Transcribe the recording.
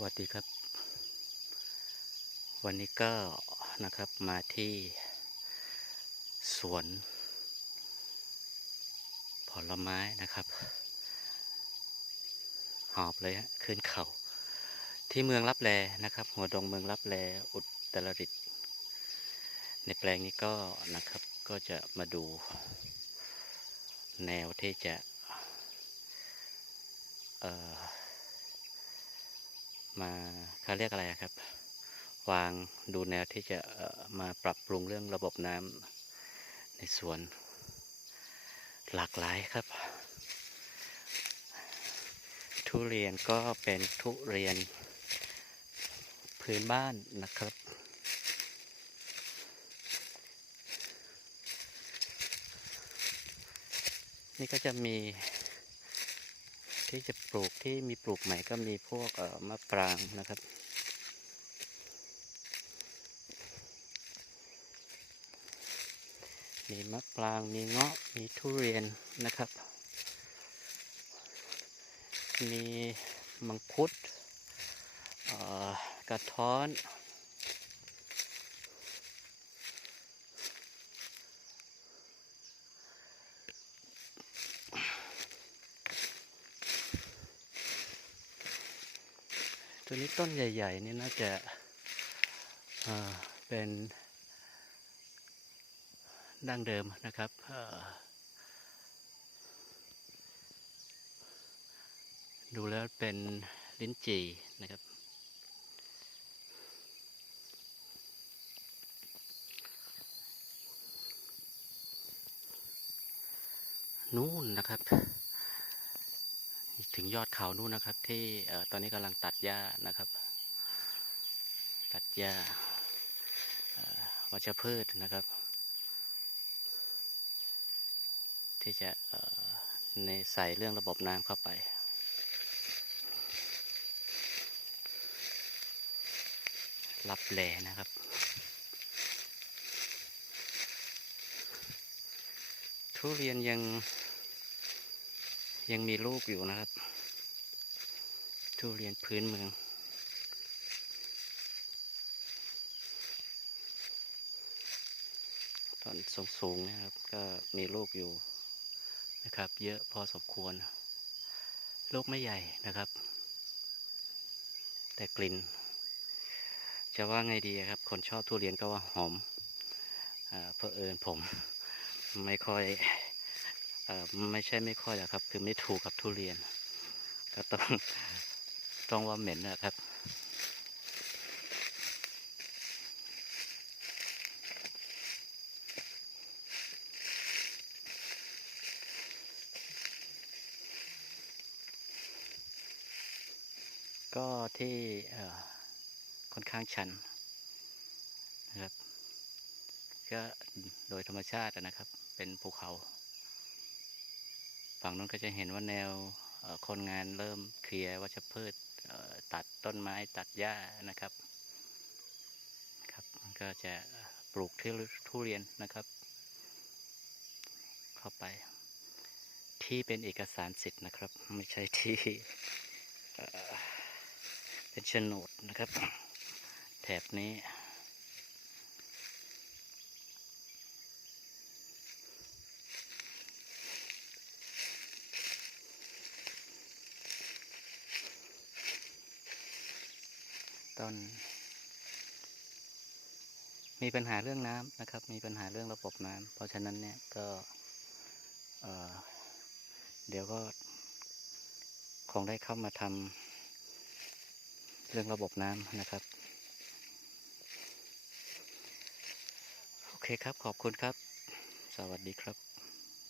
วัสดีครับ วันนี้ก็นะครับมาที่สวนผลไม้นะครับ หอบเลยฮะขึ้นเขาที่เมืองรับแลนะครับ หัวดงเมืองรับแลอุตรดิตถ์ในแปลงนี้ก็นะครับก็จะมาดูแนวที่จะเอ่อ มาเขาเรียกอะไรครับ วางดูแนวที่จะมาปรับปรุงเรื่องระบบน้ำในสวน หลากหลายครับ ทุเรียนก็เป็นทุเรียนพื้นบ้านนะครับนี่ก็จะมี ที่จะปลูกที่มีปลูกใหม่ก็มีพวกมะปรางนะครับ มีมะปรางมีเงาะมีทุเรียนนะครับ มีมังคุดกระท้อน ตัวนี้ต้นใหญ่ ๆ นี่น่าจะเป็นดั้งเดิมนะครับดูแล้วเป็นลิ้นจี่นะครับ นู่นนะครับ ถึงยอดเขานู่นนะครับ ที่เออตอนนี้กำลังตัดหญ้านะครับ ตัดหญ้าวัชพืชนะครับ ที่จะในใส่เรื่องระบบน้ำเข้าไปรับแลนะครับ ทุเรียนยัง ยังมีลูกอยู่นะครับ ทุเรียนพื้นเมือง ตอนสูงๆนะครับ ก็มีลูกอยู่นะครับ เยอะพอสมควร ลูกไม่ใหญ่นะครับ แต่กลิ่น จะว่าไงดีครับ คนชอบทุเรียนก็ว่าหอมอ่าเพอเอิญผม ไม่ค่อย ไม่ใช่ไม่ค่อยหรอกครับ คือไม่ถูกกับทุเรียน ก็ต้องต้องว่าเหม็นนะครับก็ที่ค่อนข้างชันนะครับ ก็โดยธรรมชาตินะครับ เป็นภูเขา ฝั่งนู้นก็จะเห็นว่าแนวคนงานเริ่มเคลียร์วัชพืชตัดต้นไม้ตัดหญ้านะครับครับก็จะปลูกที่ทุเรียนนะครับ เข้าไป ที่เป็นเอกสารสิทธิ์นะครับ ไม่ใช่ที่เป็นโฉนดนะครับ แถบนี้ ต้น มีปัญหาเรื่องน้ำนะครับ มีปัญหาเรื่องระบบน้ำเพราะฉะนั้นเนี่ยก็เเดี๋ยวก็ คงได้เข้ามาทำเรื่องระบบน้ำนะครับ โอเคครับขอบคุณครับ สวัสดีครับ